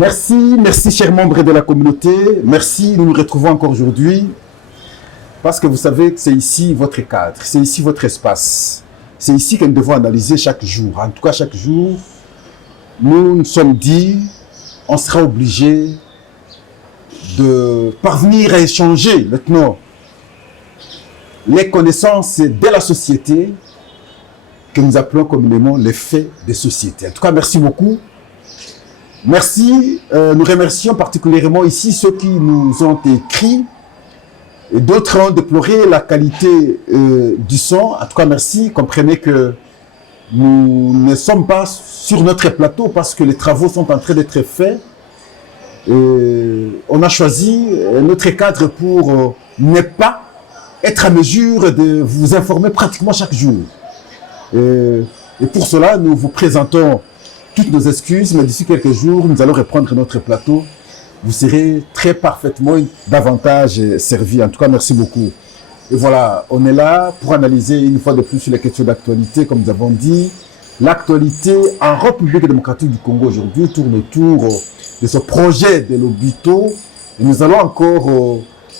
Merci chers membres de la communauté. Merci, nous nous retrouvons encore aujourd'hui parce que vous savez que c'est ici votre cadre, c'est ici votre espace. C'est ici que nous devons analyser chaque jour. En tout cas, chaque jour, nous nous sommes dit, on sera obligé de parvenir à échanger maintenant les connaissances de la société que nous appelons communément les faits des sociétés. En tout cas, merci beaucoup. Merci. Nous remercions particulièrement ici ceux qui nous ont écrit et d'autres ont déploré la qualité du son. En tout cas, merci. Comprenez que nous ne sommes pas sur notre plateau parce que les travaux sont en train d'être faits. On a choisi notre cadre pour ne pas être à mesure de vous informer pratiquement chaque jour. Et pour cela, nous vous présentons toutes nos excuses, mais d'ici quelques jours, nous allons reprendre notre plateau. Vous serez très parfaitement davantage servis. En tout cas, merci beaucoup. Et voilà, on est là pour analyser une fois de plus sur les questions d'actualité, comme nous avons dit. L'actualité en République démocratique du Congo aujourd'hui tourne autour de ce projet de l'Obito. Et nous allons encore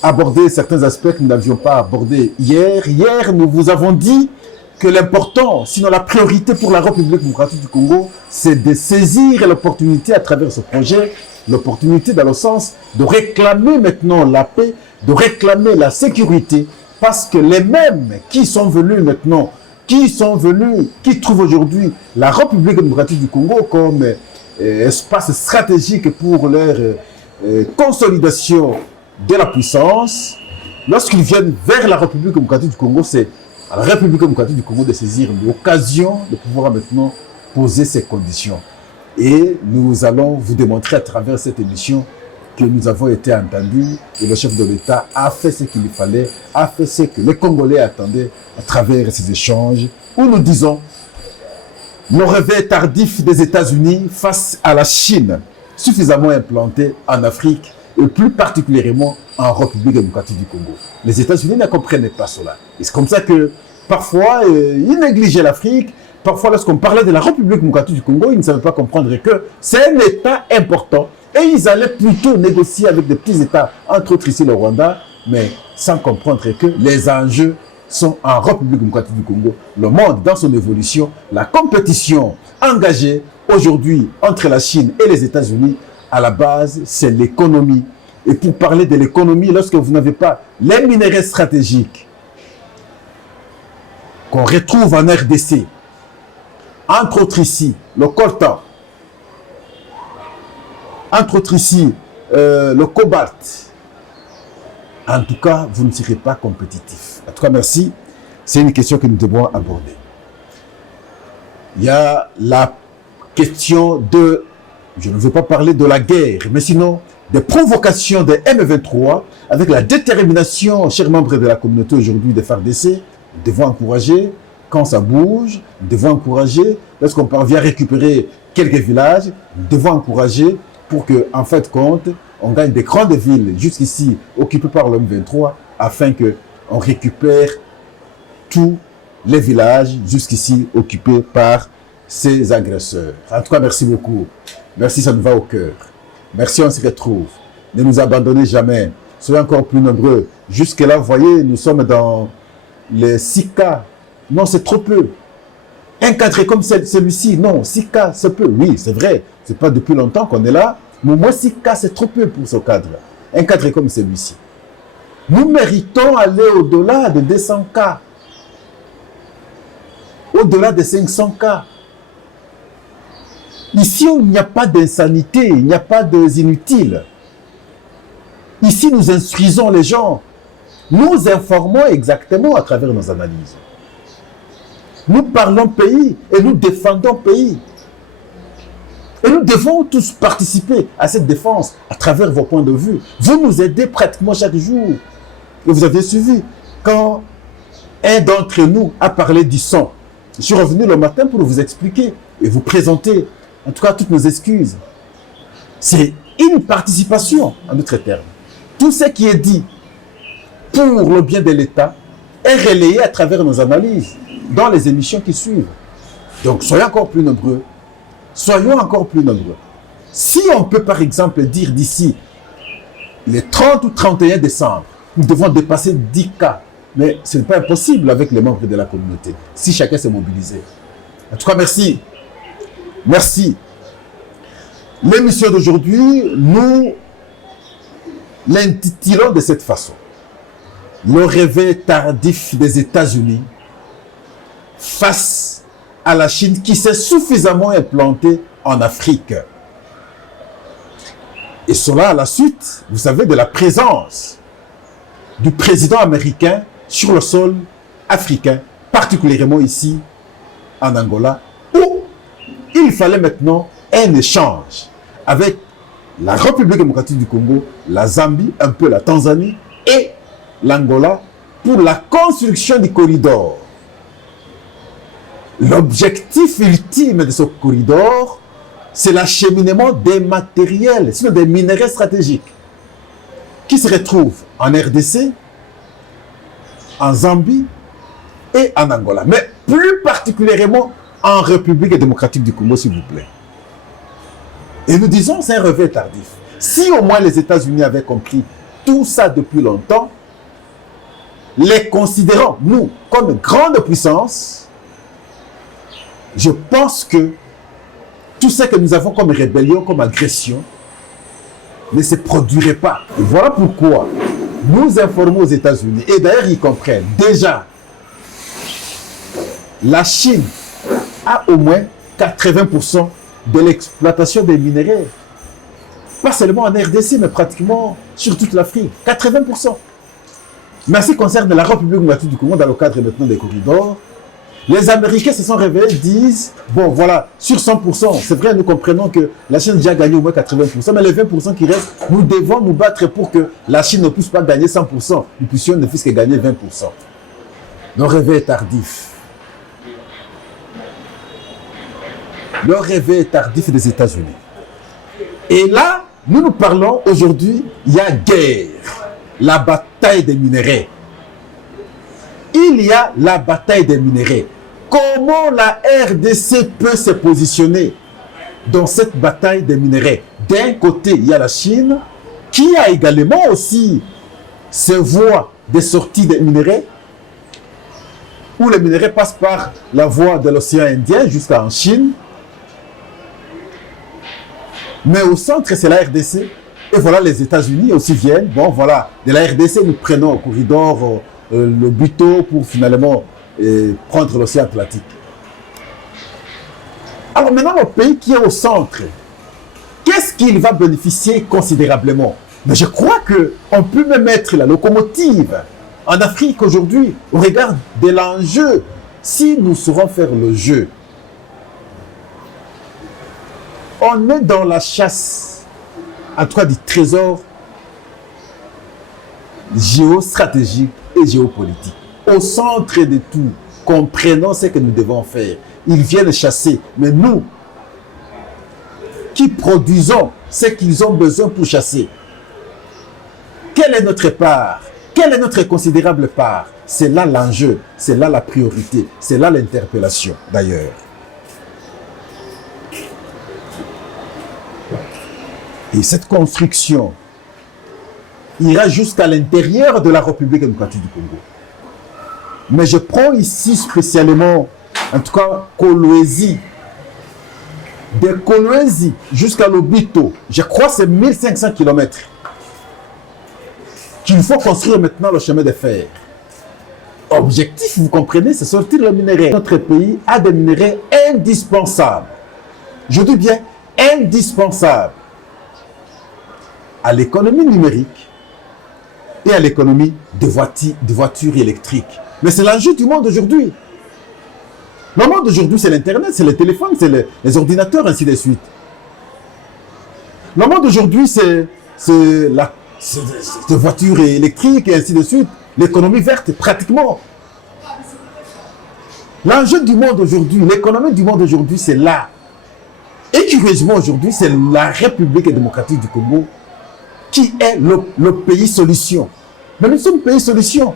aborder certains aspects que nous n'avions pas abordés hier. Hier, nous vous avons dit que l'important, sinon la priorité pour la République démocratique du Congo, c'est de saisir l'opportunité à travers ce projet, l'opportunité dans le sens de réclamer maintenant la paix, de réclamer la sécurité, parce que les mêmes qui sont venus maintenant, qui trouvent aujourd'hui la République démocratique du Congo comme espace stratégique pour leur consolidation de la puissance, lorsqu'ils viennent vers la République démocratique du Congo, c'est à la République démocratique du Congo de saisir l'occasion de pouvoir maintenant poser ces conditions. Et nous allons vous démontrer à travers cette émission que nous avons été entendus et le chef de l'État a fait ce qu'il fallait, a fait ce que les Congolais attendaient à travers ces échanges où nous disons le réveil tardif des États-Unis face à la Chine, suffisamment implantée en Afrique et plus particulièrement en République démocratique du Congo. Les États-Unis ne comprenaient pas cela. Et c'est comme ça que parfois, ils négligeaient l'Afrique. Parfois, lorsqu'on parlait de la République démocratique du Congo, ils ne savaient pas comprendre que c'est un État important. Et ils allaient plutôt négocier avec des petits États, entre autres ici le Rwanda, mais sans comprendre que les enjeux sont en République démocratique du Congo. Le monde dans son évolution, la compétition engagée aujourd'hui entre la Chine et les États-Unis, à la base, c'est l'économie. Et pour parler de l'économie, lorsque vous n'avez pas les minéraux stratégiques qu'on retrouve en RDC, entre autres ici, le coltan, entre autres ici, le cobalt, en tout cas, vous ne serez pas compétitif. En tout cas, merci. C'est une question que nous devons aborder. Il y a la question de, je ne veux pas parler de la guerre, mais sinon, des provocations des M23 avec la détermination, chers membres de la communauté aujourd'hui des FARDC, nous devons encourager quand ça bouge, nous devons encourager lorsqu'on parvient à récupérer quelques villages, nous devons encourager pour que, en fait, compte, on gagne des grandes villes jusqu'ici occupées par le M23 afin qu'on récupère tous les villages jusqu'ici occupés par ces agresseurs. En tout cas, merci beaucoup. Merci, ça nous va au cœur. Merci, on se retrouve. Ne nous abandonnez jamais. Soyez encore plus nombreux. Jusque-là, vous voyez, nous sommes dans les 6 cas. Non, c'est trop peu. Un cadre comme celui-ci, non, 6 cas, c'est peu. Oui, c'est vrai. C'est pas depuis longtemps qu'on est là. Mais au moins 6 cas, c'est trop peu pour ce cadre-là. Un cadre comme celui-ci. Nous méritons aller au-delà de 200 cas. Au-delà de 500 cas. Ici, il n'y a pas d'insanité, il n'y a pas d'inutile. Ici, nous instruisons les gens. Nous informons exactement à travers nos analyses. Nous parlons pays et nous défendons pays. Et nous devons tous participer à cette défense à travers vos points de vue. Vous nous aidez pratiquement chaque jour. Et vous avez suivi quand un d'entre nous a parlé du son. Je suis revenu le matin pour vous expliquer et vous présenter, en tout cas, toutes nos excuses. C'est une participation, en d'autres termes. Tout ce qui est dit pour le bien de l'État est relayé à travers nos analyses dans les émissions qui suivent. Donc, soyez encore plus nombreux. Soyons encore plus nombreux. Si on peut par exemple dire d'ici les 30 ou 31 décembre, nous devons dépasser 10 cas. Mais ce n'est pas impossible avec les membres de la communauté, si chacun s'est mobilisé. En tout cas, merci. Merci. L'émission d'aujourd'hui, nous l'intitulons de cette façon. Le réveil tardif des États-Unis face à la Chine qui s'est suffisamment implantée en Afrique. Et cela à la suite, vous savez, de la présence du président américain sur le sol africain, particulièrement ici en Angola, où il fallait maintenant un échange avec la République démocratique du Congo, la Zambie, un peu la Tanzanie et l'Angola pour la construction du corridor. L'objectif ultime de ce corridor, c'est l'acheminement des matériels, sinon des minerais stratégiques, qui se retrouvent en RDC, en Zambie et en Angola. Mais plus particulièrement en République démocratique du Congo, s'il vous plaît. Et nous disons, c'est un réveil tardif. Si au moins les États-Unis avaient compris tout ça depuis longtemps, les considérant, nous, comme grande puissance, je pense que tout ce que nous avons comme rébellion, comme agression, ne se produirait pas. Et voilà pourquoi nous informons aux États-Unis, et d'ailleurs ils comprennent, déjà, la Chine a au moins 80% de l'exploitation des minéraux. Pas seulement en RDC, mais pratiquement sur toute l'Afrique. 80%. Mais en ce qui concerne la République démocratique du Congo, dans le cadre maintenant des corridors, les Américains se sont réveillés, disent, bon voilà, sur 100%, c'est vrai, nous comprenons que la Chine a déjà gagné au moins 80%, mais les 20% qui restent, nous devons nous battre pour que la Chine ne puisse pas gagner 100%, nous puissions ne fût-ce que gagner 20%. Le réveil tardif. Le réveil tardif des États-Unis. Et là, nous parlons aujourd'hui, il y a guerre, la bataille des minéraux. Il y a la bataille des minéraux. Comment la RDC peut se positionner dans cette bataille des minéraux? D'un côté, il y a la Chine, qui a également aussi ses voies de sortie des minéraux, où les minéraux passent par la voie de l'océan Indien jusqu'en Chine. Mais au centre, c'est la RDC. Et voilà, les États-Unis aussi viennent. Bon, voilà, de la RDC, nous prenons au corridor le buteau pour finalement prendre l'océan Atlantique. Alors maintenant, le pays qui est au centre, qu'est-ce qu'il va bénéficier considérablement? Mais je crois qu'on peut même être la locomotive en Afrique aujourd'hui, au regard de l'enjeu, si nous saurons faire le jeu. On est dans la chasse, en tout cas du trésor géostratégique et géopolitique. Au centre de tout, comprenons ce que nous devons faire. Ils viennent chasser, mais nous, qui produisons ce qu'ils ont besoin pour chasser, quelle est notre part? Quelle est notre considérable part? C'est là l'enjeu, c'est là la priorité, c'est là l'interpellation d'ailleurs. Et cette construction ira jusqu'à l'intérieur de la République démocratique du Congo. Mais je prends ici spécialement, en tout cas, Kolwezi. De Kolwezi jusqu'à Lobito, je crois que c'est 1500 km qu'il faut construire maintenant le chemin de fer. Objectif, vous comprenez, c'est sortir le minerai. Notre pays a des minéraux indispensables. Je dis bien indispensables à l'économie numérique et à l'économie des voitures électriques. Mais c'est l'enjeu du monde aujourd'hui. Le monde aujourd'hui, c'est l'Internet, c'est les téléphones, c'est les ordinateurs, ainsi de suite. Le monde aujourd'hui, c'est les voitures électriques, et ainsi de suite. L'économie verte, pratiquement. L'enjeu du monde aujourd'hui, l'économie du monde aujourd'hui, c'est là. Et curieusement, aujourd'hui, c'est la République démocratique du Congo qui est le pays solution. Mais nous sommes pays solution.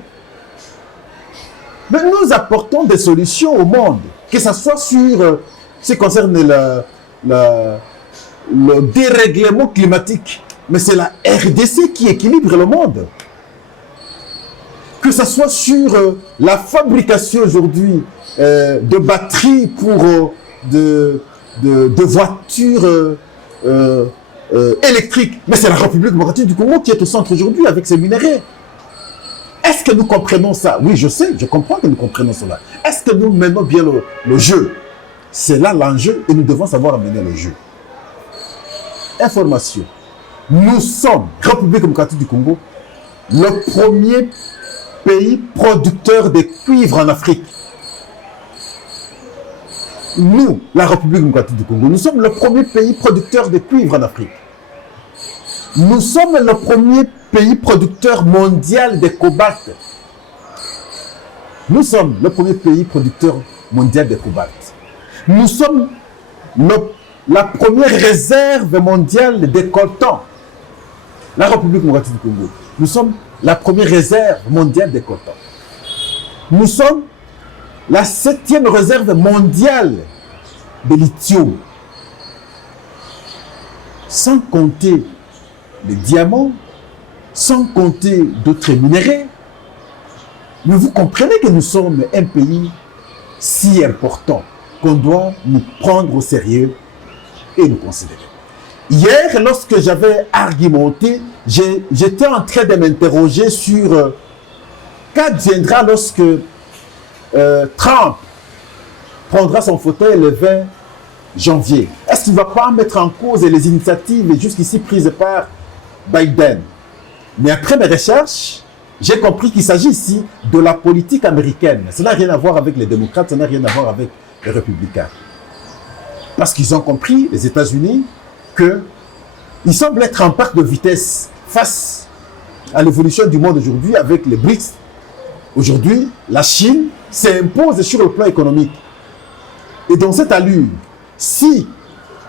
Mais nous apportons des solutions au monde, que ce soit sur ce qui concerne le dérèglement climatique, mais c'est la RDC qui équilibre le monde. Que ce soit sur la fabrication aujourd'hui de batteries pour de voitures électriques, mais c'est la République démocratique du Congo qui est au centre aujourd'hui avec ses minéraux. Est-ce que nous comprenons ça? Oui, je sais, je comprends que nous comprenons cela. Est-ce que nous menons bien le jeu? C'est là l'enjeu et nous devons savoir mener le jeu. Information. Nous sommes, République démocratique du Congo, le premier pays producteur de cuivre en Afrique. Nous, la République démocratique du Congo, nous sommes le premier pays producteur de cuivre en Afrique. Nous sommes le premier pays producteur mondial de cobalt. Nous sommes le premier pays producteur mondial de cobalt. Nous sommes la première réserve mondiale de coltan. La République démocratique du Congo. Nous sommes la première réserve mondiale de coltan. Nous sommes la 7e réserve mondiale de lithium. Sans compter les diamants, sans compter d'autres minéraux. Mais vous comprenez que nous sommes un pays si important qu'on doit nous prendre au sérieux et nous considérer. Hier, lorsque j'avais argumenté, j'étais en train de m'interroger sur qu'adviendra lorsque Trump prendra son fauteuil le 20 janvier. Est-ce qu'il ne va pas mettre en cause les initiatives jusqu'ici prises par Biden? Mais après mes recherches, j'ai compris qu'il s'agit ici de la politique américaine. Ça n'a rien à voir avec les démocrates, ça n'a rien à voir avec les républicains. Parce qu'ils ont compris, les États-Unis, qu'ils semblent être en perte de vitesse face à l'évolution du monde aujourd'hui avec les BRICS. Aujourd'hui, la Chine s'impose sur le plan économique. Et dans cette allure, si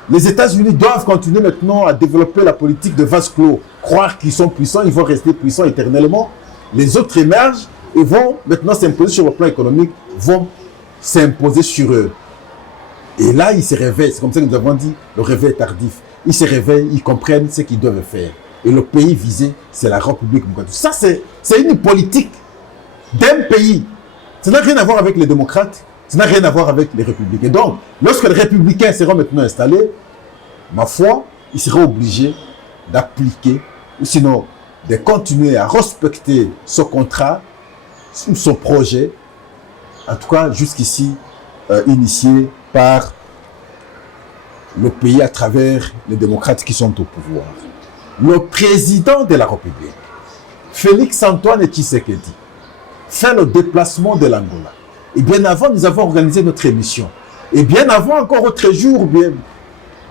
les États-Unis doivent continuer maintenant à développer la politique de vase clos, croire qu'ils sont puissants, ils vont rester puissants éternellement, les autres émergent et vont maintenant s'imposer sur le plan économique, vont s'imposer sur eux. Et là, ils se réveillent. C'est comme ça que nous avons dit, le réveil est tardif. Ils se réveillent, ils comprennent ce qu'ils doivent faire. Et le pays visé, c'est la République démocratique. Ça, c'est une politique d'un pays. Ça n'a rien à voir avec les démocrates, ça n'a rien à voir avec les républicains. Donc, lorsque les républicains seront maintenant installés, ma foi, ils seront obligés d'appliquer, ou sinon de continuer à respecter ce contrat, ou son projet, en tout cas jusqu'ici initié par le pays à travers les démocrates qui sont au pouvoir. Le président de la République, Félix-Antoine Tshisekedi, fait le déplacement de l'Angola. Et bien avant, nous avons organisé notre émission. Et bien avant, encore autre jour, bien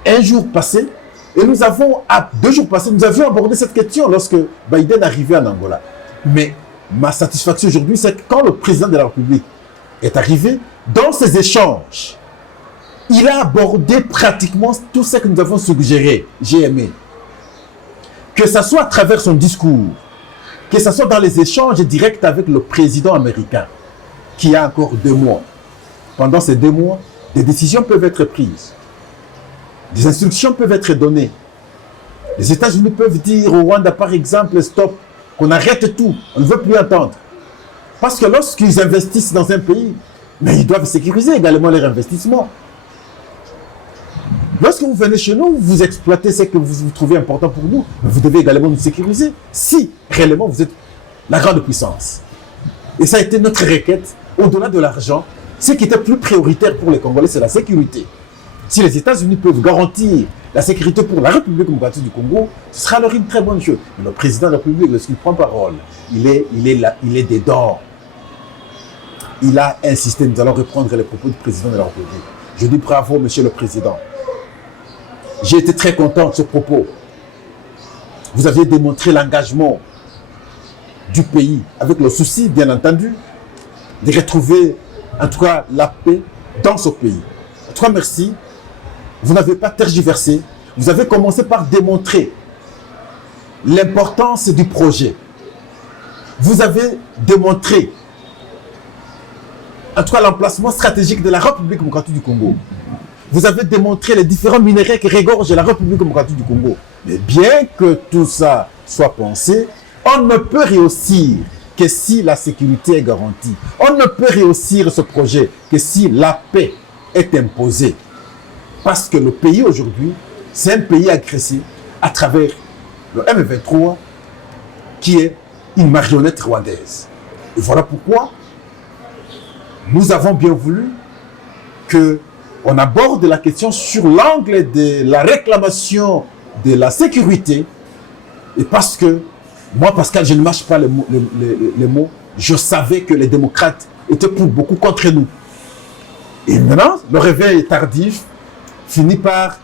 un jour passé, et nous avons, à 2 jours passés, nous avions abordé cette question lorsque Biden arrivait en Angola. Mais ma satisfaction aujourd'hui, c'est que quand le président de la République est arrivé, dans ces échanges, il a abordé pratiquement tout ce que nous avons suggéré. J'ai aimé. Que ce soit à travers son discours, que ce soit dans les échanges directs avec le président américain, qui a encore 2 mois. Pendant ces 2 mois, des décisions peuvent être prises. Des instructions peuvent être données. Les États-Unis peuvent dire au Rwanda, par exemple, stop, qu'on arrête tout, on ne veut plus entendre. Parce que lorsqu'ils investissent dans un pays, mais ils doivent sécuriser également leur investissement. Lorsque vous venez chez nous, vous exploitez ce que vous trouvez important pour nous, mais vous devez également nous sécuriser si réellement vous êtes la grande puissance. Et ça a été notre requête, au-delà de l'argent, ce qui était plus prioritaire pour les Congolais, c'est la sécurité. Si les États-Unis peuvent garantir la sécurité pour la République démocratique du Congo, ce sera alors une très bonne chose. Mais le président de la République, lorsqu'il prend parole, il est dedans. Il a insisté, nous allons reprendre les propos du président de la République. Je dis bravo, monsieur le président. J'ai été très content de ce propos. Vous aviez démontré l'engagement du pays, avec le souci, bien entendu, de retrouver, en tout cas, la paix dans ce pays. En tout cas, merci. Vous n'avez pas tergiversé. Vous avez commencé par démontrer l'importance du projet. Vous avez démontré, en tout cas, l'emplacement stratégique de la République démocratique du Congo. Vous avez démontré les différents minéraux qui regorgent la République démocratique du Congo. Mais bien que tout ça soit pensé, on ne peut réussir que si la sécurité est garantie. On ne peut réussir ce projet que si la paix est imposée. Parce que le pays aujourd'hui, c'est un pays agressé à travers le M23 qui est une marionnette rwandaise. Et voilà pourquoi nous avons bien voulu qu'on aborde la question sur l'angle de la réclamation de la sécurité. Et parce que moi, Pascal, je ne mâche pas les mots, je savais que les démocrates étaient pour beaucoup contre nous. Et maintenant, le réveil tardif finit par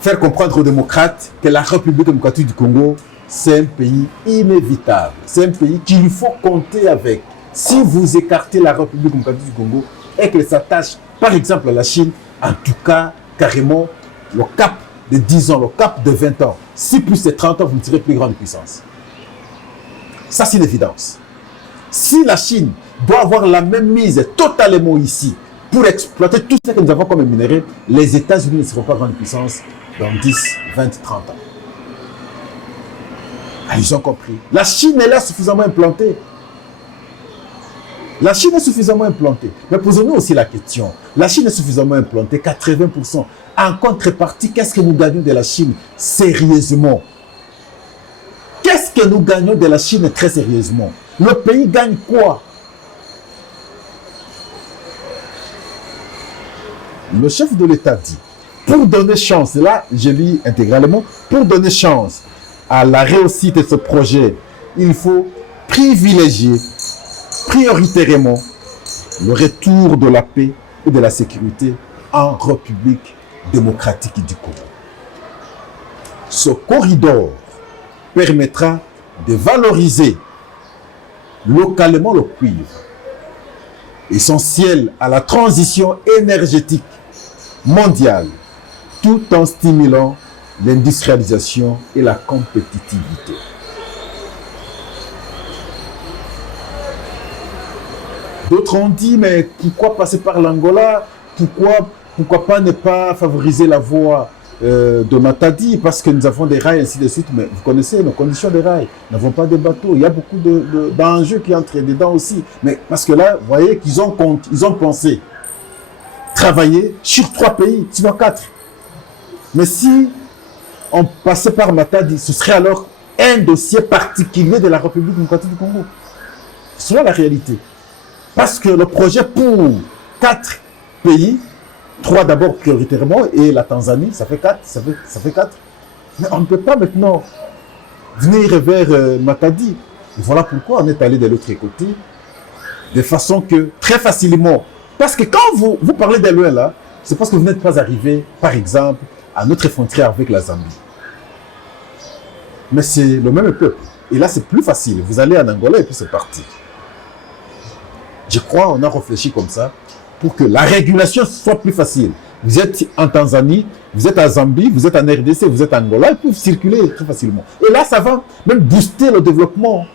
faire comprendre aux démocrates que la République démocratique du Congo, c'est un pays inévitable. C'est un pays qu'il faut compter avec. Si vous écartez la République démocratique du Congo et qu'elle s'attache, par exemple, à la Chine, en tout cas, carrément, le cap de 10 ans, le cap de 20 ans, si plus de 30 ans, vous ne serez plus grande puissance. Ça, c'est une évidence. Si la Chine doit avoir la même mise totalement ici pour exploiter tout ce que nous avons comme minéraux, les États-Unis ne seront pas grande puissance dans 10, 20, 30 ans. Ah, ils ont compris. La Chine est là suffisamment implantée. La Chine est suffisamment implantée. Mais posons-nous aussi la question. La Chine est suffisamment implantée, 80%. En contrepartie, qu'est-ce que nous gagnons de la Chine sérieusement? Qu'est-ce que nous gagnons de la Chine très sérieusement? Le pays gagne quoi? Le chef de l'État dit, pour donner chance, là je lis intégralement, pour donner chance à la réussite de ce projet, il faut privilégier prioritairement le retour de la paix et de la sécurité en République démocratique du Congo. Ce corridor permettra de valoriser localement le cuivre, essentiel à la transition énergétique mondiale, tout en stimulant l'industrialisation et la compétitivité. D'autres ont dit, mais pourquoi passer par l'Angola? Pourquoi pas ne pas favoriser la voie de Matadi? Parce que nous avons des rails, ainsi de suite. Mais vous connaissez nos conditions des rails. Nous n'avons pas de bateaux. Il y a beaucoup d'enjeux qui entrent dedans aussi. Mais parce que là, vous voyez qu'ils ont pensé travailler sur 3 pays, sinon 4. Mais si on passait par Matadi, ce serait alors un dossier particulier de la République démocratique du Congo. C'est là la réalité. Parce que le projet pour 4 pays, 3 d'abord prioritairement, et la Tanzanie, ça fait 4, ça fait 4. Mais on ne peut pas maintenant venir vers Matadi. Et voilà pourquoi on est allé de l'autre côté, de façon que très facilement, parce que quand vous parlez de loin là, c'est parce que vous n'êtes pas arrivé, par exemple, à notre frontière avec la Zambie. Mais c'est le même peuple. Et là, c'est plus facile. Vous allez en Angola et puis c'est parti. Je crois qu'on a réfléchi comme ça pour que la régulation soit plus facile. Vous êtes en Tanzanie, vous êtes en Zambie, vous êtes en RDC, vous êtes en Angola, ils peuvent circuler très facilement. Et là, ça va même booster le développement.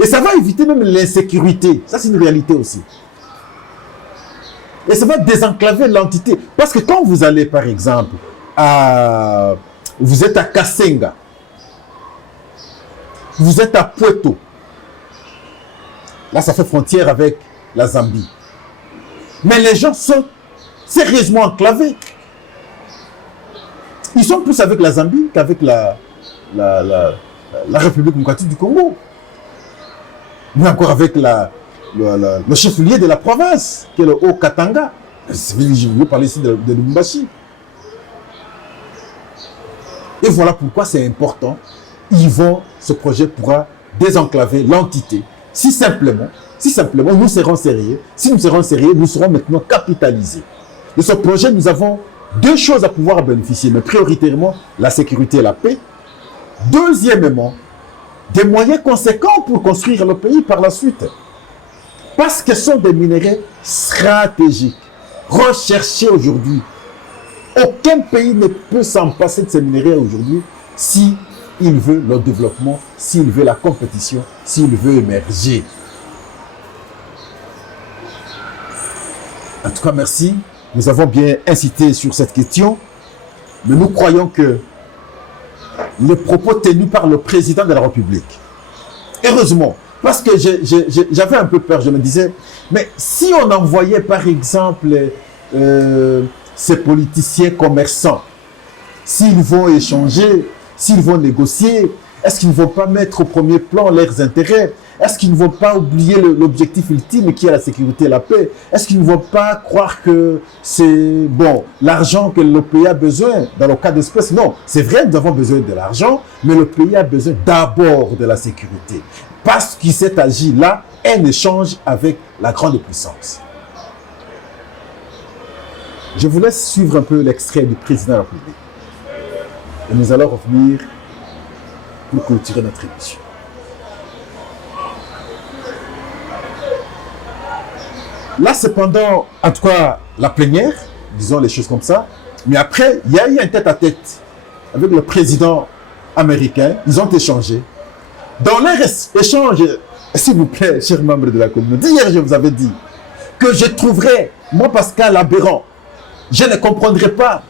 Et ça va éviter même l'insécurité. Ça, c'est une réalité aussi. Et ça va désenclaver l'entité. Parce que quand vous allez, par exemple, vous êtes à Kasenga, vous êtes à Puerto, là, ça fait frontière avec la Zambie. Mais les gens sont sérieusement enclavés. Ils sont plus avec la Zambie qu'avec la République démocratique du Congo. Mais encore avec le chef-lieu de la province, qui est le Haut-Katanga. Je veux parler ici de Lubumbashi. Et voilà pourquoi c'est important. Ce projet pourra désenclaver l'entité. Si simplement nous serons sérieux, si nous serons sérieux, nous serons maintenant capitalisés. De ce projet, nous avons 2 choses à pouvoir bénéficier, mais prioritairement, la sécurité et la paix. Deuxièmement, des moyens conséquents pour construire le pays par la suite. Parce que ce sont des minéraux stratégiques, recherchés aujourd'hui. Aucun pays ne peut s'en passer de ces minéraux aujourd'hui si il veut le développement, s'il veut la compétition, s'il veut émerger. En tout cas, merci nous avons bien insisté sur cette question, mais nous croyons que les propos tenus par le président de la République, heureusement, parce que j'avais un peu peur, je me disais, mais si on envoyait par exemple ces politiciens commerçants, s'ils vont échanger, s'ils vont négocier, est-ce qu'ils ne vont pas mettre au premier plan leurs intérêts? Est-ce qu'ils ne vont pas oublier l'objectif ultime qui est la sécurité et la paix? Est-ce qu'ils ne vont pas croire que c'est bon, l'argent que le pays a besoin dans le cas d'espèce? Non, c'est vrai, nous avons besoin de l'argent, mais le pays a besoin d'abord de la sécurité. Parce qu'il s'est agi là, un échange avec la grande puissance. Je vous laisse suivre un peu l'extrait du président de la République. Et nous allons revenir pour clôturer notre émission. Là, c'est pendant, en tout cas, la plénière, disons les choses comme ça. Mais après, il y a eu un tête-à-tête avec le président américain. Ils ont échangé. Dans leur échange, s'il vous plaît, chers membres de la communauté, hier, je vous avais dit que je trouverais, moi, Pascal, aberrant. Je ne comprendrais pas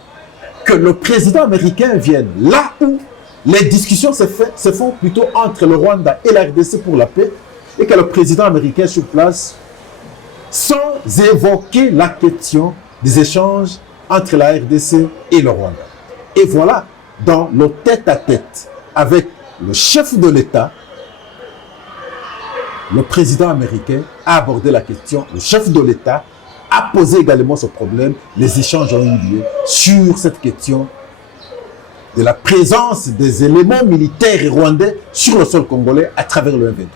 que le président américain vienne là où les discussions se font plutôt entre le Rwanda et la RDC pour la paix, et que le président américain sur place, sans évoquer la question des échanges entre la RDC et le Rwanda. Et voilà, dans le tête-à-tête avec le chef de l'État, le président américain a abordé la question, le chef de l'État a posé également ce problème, les échanges ont eu lieu sur cette question de la présence des éléments militaires rwandais sur le sol congolais à travers le M23.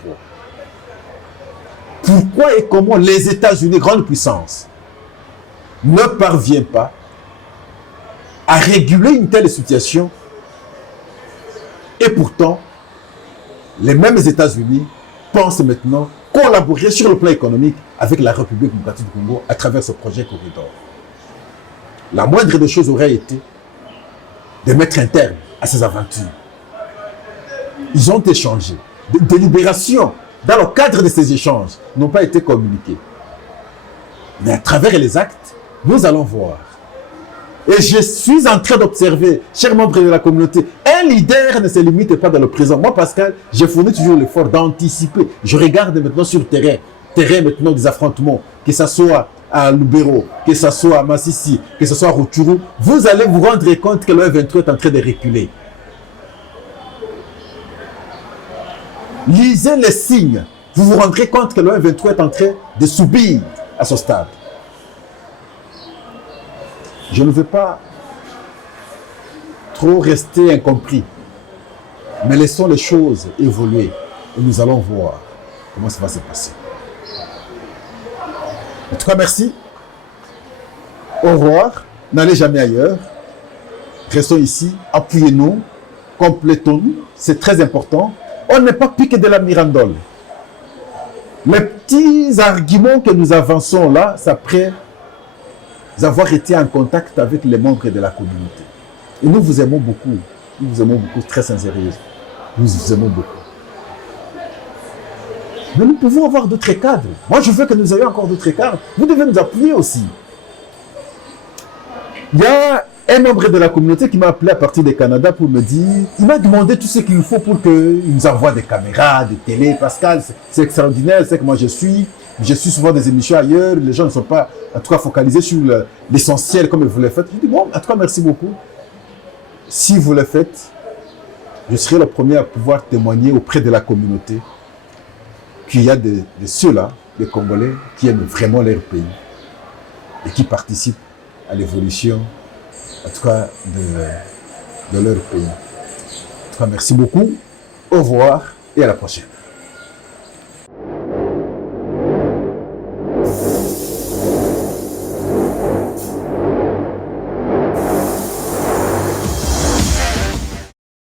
Pourquoi et comment les États-Unis, grande puissance, ne parviennent pas à réguler une telle situation? Et pourtant, les mêmes États-Unis pensent maintenant collaborer sur le plan économique avec la République démocratique du Congo à travers ce projet corridor. La moindre des choses aurait été de mettre un terme à ces aventures. Ils ont échangé. Des délibérations dans le cadre de ces échanges n'ont pas été communiquées. Mais à travers les actes, nous allons voir. Et je suis en train d'observer, chers membres de la communauté, un leader ne se limite pas dans le présent. Moi, Pascal, j'ai fourni toujours l'effort d'anticiper. Je regarde maintenant sur le terrain maintenant des affrontements, que ce soit à Lubero, que ce soit à Massissi, que ce soit à Rutshuru. Vous allez vous rendre compte que le M23 est en train de reculer. Lisez les signes. Vous vous rendrez compte que le M23 est en train de subir à ce stade. Je ne veux pas trop rester incompris, mais laissons les choses évoluer et nous allons voir comment ça va se passer. En tout cas, merci. Au revoir. N'allez jamais ailleurs. Restons ici. Appuyez-nous. Complétons-nous. C'est très important. On n'est pas piqué de la mirandole. Les petits arguments que nous avançons là, c'est après avoir été en contact avec les membres de la communauté. Et nous vous aimons beaucoup. Nous vous aimons beaucoup, très sincèrement. Nous vous aimons beaucoup. Mais nous pouvons avoir d'autres cadres. Moi, je veux que nous ayons encore d'autres cadres. Vous devez nous appuyer aussi. Il y a un membre de la communauté qui m'a appelé à partir du Canada pour me dire, il m'a demandé tout ce qu'il faut pour qu'il nous envoie des caméras, des télés. Pascal, c'est extraordinaire, c'est que moi je suis souvent des émissions ailleurs, les gens ne sont pas en tout cas focalisés sur l'essentiel comme vous le faites. Je dis bon, en tout cas merci beaucoup. Si vous le faites, je serai le premier à pouvoir témoigner auprès de la communauté qu'il y a de ceux-là, des Congolais, qui aiment vraiment leur pays et qui participent à l'évolution, en tout cas, de leur pays. En tout cas, merci beaucoup, au revoir et à la prochaine.